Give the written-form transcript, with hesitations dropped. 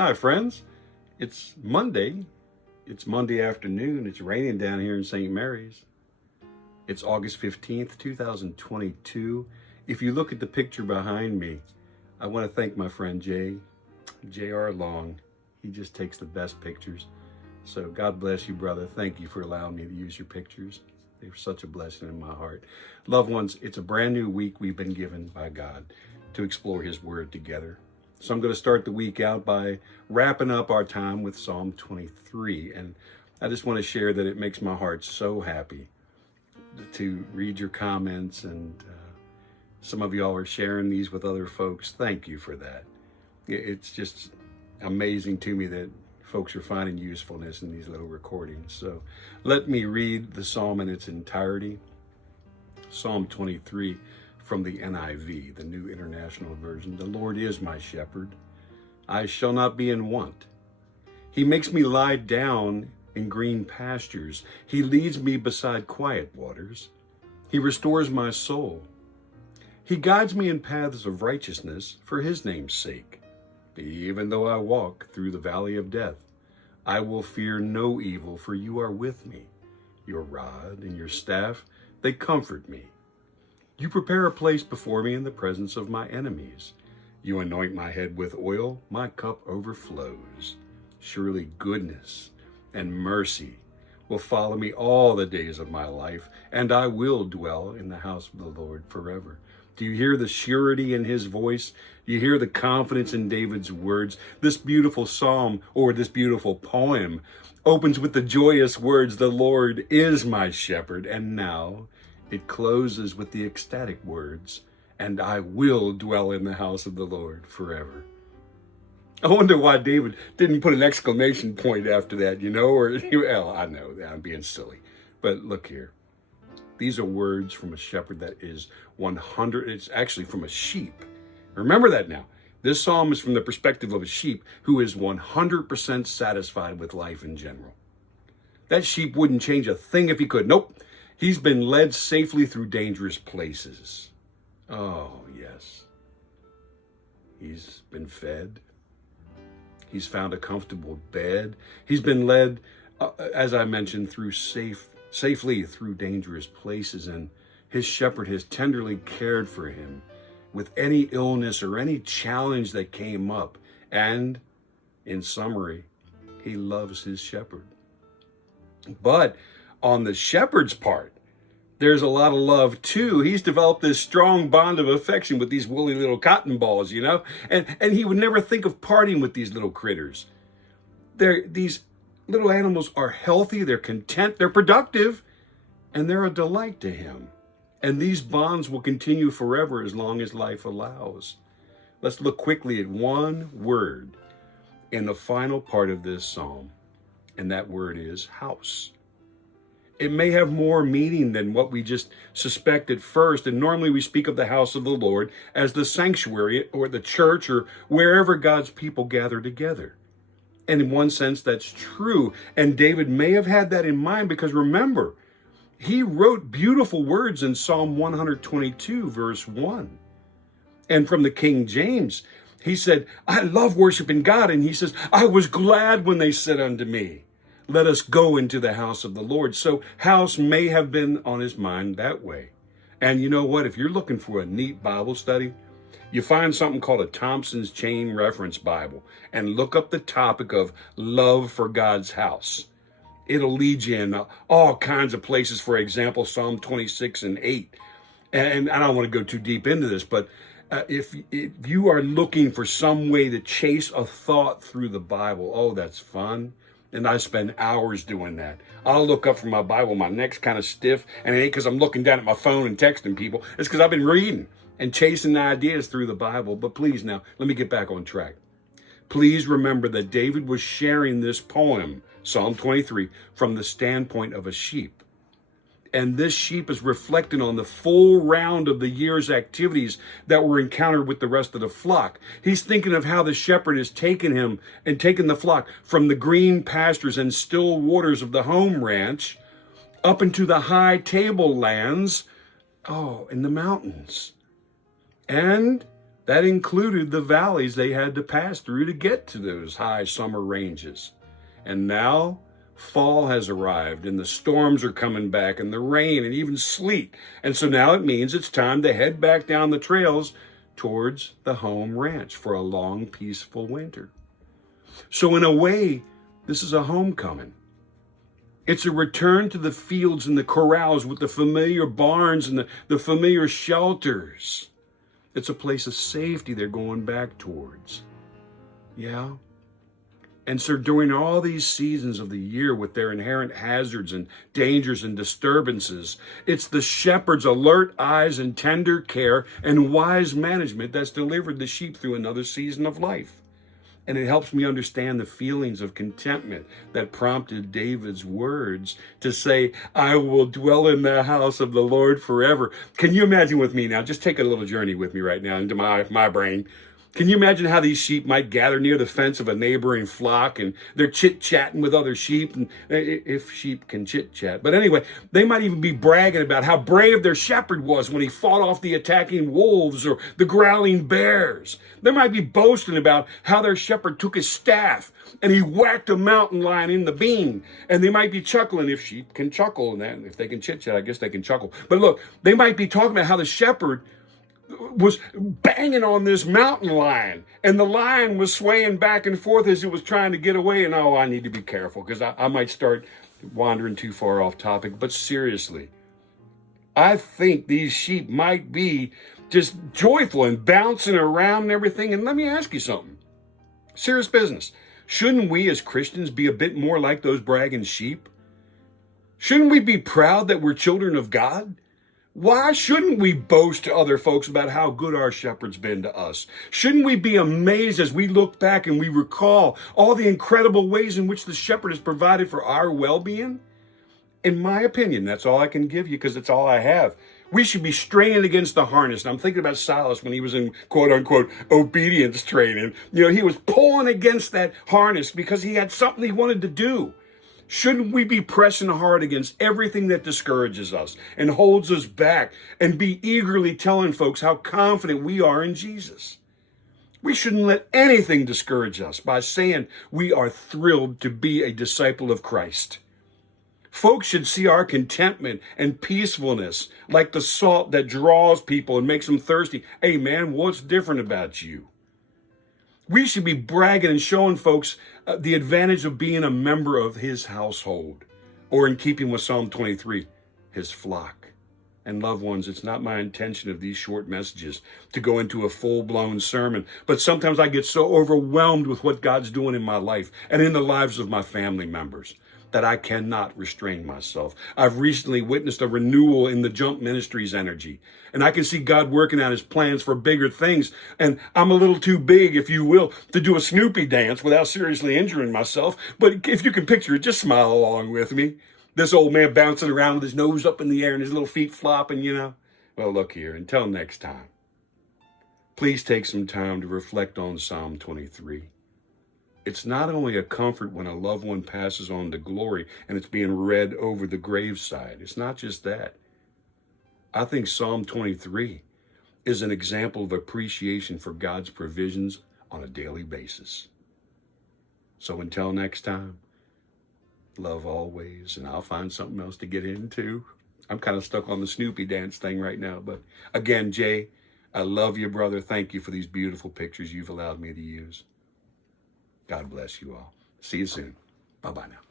Hi, friends. It's Monday. It's Monday afternoon. It's raining down here in St. Mary's. It's August 15th, 2022. If you look at the picture behind me, I want to thank my friend J.R. Long. He just takes the best pictures. So God bless you, brother. Thank you for allowing me to use your pictures. They're such a blessing in my heart. Loved ones, it's a brand new week we've been given by God to explore His Word together. So I'm going to start the week out by wrapping up our time with Psalm 23. And I just want to share that it makes my heart so happy to read your comments. And some of y'all are sharing these with other folks. Thank you for that. It's just amazing to me that folks are finding usefulness in these little recordings. So let me read the psalm in its entirety. Psalm 23. From the NIV, the New International Version. The Lord is my shepherd. I shall not be in want. He makes me lie down in green pastures. He leads me beside quiet waters. He restores my soul. He guides me in paths of righteousness for His name's sake. Even though I walk through the valley of death, I will fear no evil, for you are with me. Your rod and your staff, they comfort me. You prepare a place before me in the presence of my enemies. You anoint my head with oil, my cup overflows. Surely goodness and mercy will follow me all the days of my life, and I will dwell in the house of the Lord forever. Do you hear the surety in His voice? Do you hear the confidence in David's words? This beautiful psalm, or this beautiful poem, opens with the joyous words, "The Lord is my shepherd," and now it closes with the ecstatic words, "and I will dwell in the house of the Lord forever." I wonder why David didn't put an exclamation point after that, or, well, I know that I'm being silly. But look here. These are words from a shepherd that is 100, it's actually from a sheep. Remember that now. This psalm is from the perspective of a sheep who is 100% satisfied with life in general. That sheep wouldn't change a thing if he could. Nope. He's been led safely through dangerous places. Oh, yes. He's been fed. He's found a comfortable bed. He's been led, as I mentioned, safely through dangerous places. And his shepherd has tenderly cared for him with any illness or any challenge that came up. And in summary, he loves his shepherd. But on the shepherd's part, there's a lot of love too. He's developed this strong bond of affection with these woolly little cotton balls, and he would never think of parting with these little critters. These little animals are healthy, they're content, they're productive, and they're a delight to him. And these bonds will continue forever as long as life allows. Let's look quickly at one word in the final part of this psalm. And that word is house. It may have more meaning than what we just suspect at first. And normally we speak of the house of the Lord as the sanctuary or the church or wherever God's people gather together. And in one sense, that's true. And David may have had that in mind because remember, he wrote beautiful words in Psalm 122, verse 1. And from the King James, he said, I love worshiping God. And he says, I was glad when they said unto me, let us go into the house of the Lord. So house may have been on his mind that way. And you know what? If you're looking for a neat Bible study, you find something called a Thompson's Chain Reference Bible and look up the topic of love for God's house. It'll lead you in all kinds of places. For example, Psalm 26 and 8. And I don't want to go too deep into this, but if you are looking for some way to chase a thought through the Bible, oh, that's fun. And I spend hours doing that. I'll look up from my Bible, my neck's kind of stiff, and it ain't because I'm looking down at my phone and texting people. It's because I've been reading and chasing ideas through the Bible. But please now, let me get back on track. Please remember that David was sharing this poem, Psalm 23, from the standpoint of a sheep. And this sheep is reflecting on the full round of the year's activities that were encountered with the rest of the flock. He's thinking of how the shepherd has taken him and taken the flock from the green pastures and still waters of the home ranch up into the high tablelands, in the mountains. And That included the valleys they had to pass through to get to those high summer ranges. And now fall has arrived and the storms are coming back and the rain and even sleet. And so now it means it's time to head back down the trails towards the home ranch for a long, peaceful winter. So in a way, this is a homecoming. It's a return to the fields and the corrals with the familiar barns and the familiar shelters. It's a place of safety they're going back towards. Yeah. And so during all these seasons of the year with their inherent hazards and dangers and disturbances, it's the shepherd's alert eyes and tender care and wise management that's delivered the sheep through another season of life. And it helps me understand the feelings of contentment that prompted David's words to say, I will dwell in the house of the Lord forever. Can you imagine with me now? Just take a little journey with me right now into my brain. Can you imagine how these sheep might gather near the fence of a neighboring flock and they're chit-chatting with other sheep, and if sheep can chit-chat. But anyway, they might even be bragging about how brave their shepherd was when he fought off the attacking wolves or the growling bears. They might be boasting about how their shepherd took his staff and he whacked a mountain lion in the bean. And they might be chuckling, if sheep can chuckle, and if they can chit-chat, I guess they can chuckle. But look, they might be talking about how the shepherd was banging on this mountain lion, and the lion was swaying back and forth as it was trying to get away. And I need to be careful because I might start wandering too far off topic. But seriously, I think these sheep might be just joyful and bouncing around and everything. And let me ask you something. Serious business. Shouldn't we as Christians be a bit more like those bragging sheep? Shouldn't we be proud that we're children of God? Why shouldn't we boast to other folks about how good our shepherd's been to us? Shouldn't we be amazed as we look back and we recall all the incredible ways in which the shepherd has provided for our well-being? In my opinion, that's all I can give you because it's all I have. We should be straining against the harness. And I'm thinking about Silas when he was in quote unquote obedience training. You know, he was pulling against that harness because he had something he wanted to do. Shouldn't we be pressing hard against everything that discourages us and holds us back and be eagerly telling folks how confident we are in Jesus? We shouldn't let anything discourage us by saying we are thrilled to be a disciple of Christ. Folks should see our contentment and peacefulness like the salt that draws people and makes them thirsty. Hey man, what's different about you? We should be bragging and showing folks the advantage of being a member of his household, or in keeping with Psalm 23, his flock. And loved ones, it's not my intention of these short messages to go into a full-blown sermon, but sometimes I get so overwhelmed with what God's doing in my life and in the lives of my family members that I cannot restrain myself. I've recently witnessed a renewal in the Jump Ministries energy, and I can see God working out his plans for bigger things. And I'm a little too big, if you will, to do a Snoopy dance without seriously injuring myself. But if you can picture it, just smile along with me. This old man bouncing around with his nose up in the air and his little feet flopping, you know. Well, look here, until next time, please take some time to reflect on Psalm 23. It's not only a comfort when a loved one passes on to glory and it's being read over the graveside. It's not just that. I think Psalm 23 is an example of appreciation for God's provisions on a daily basis. So until next time, love always, and I'll find something else to get into. I'm kind of stuck on the Snoopy dance thing right now. But again, Jay, I love you, brother. Thank you for these beautiful pictures you've allowed me to use. God bless you all. See you soon. Bye-bye now.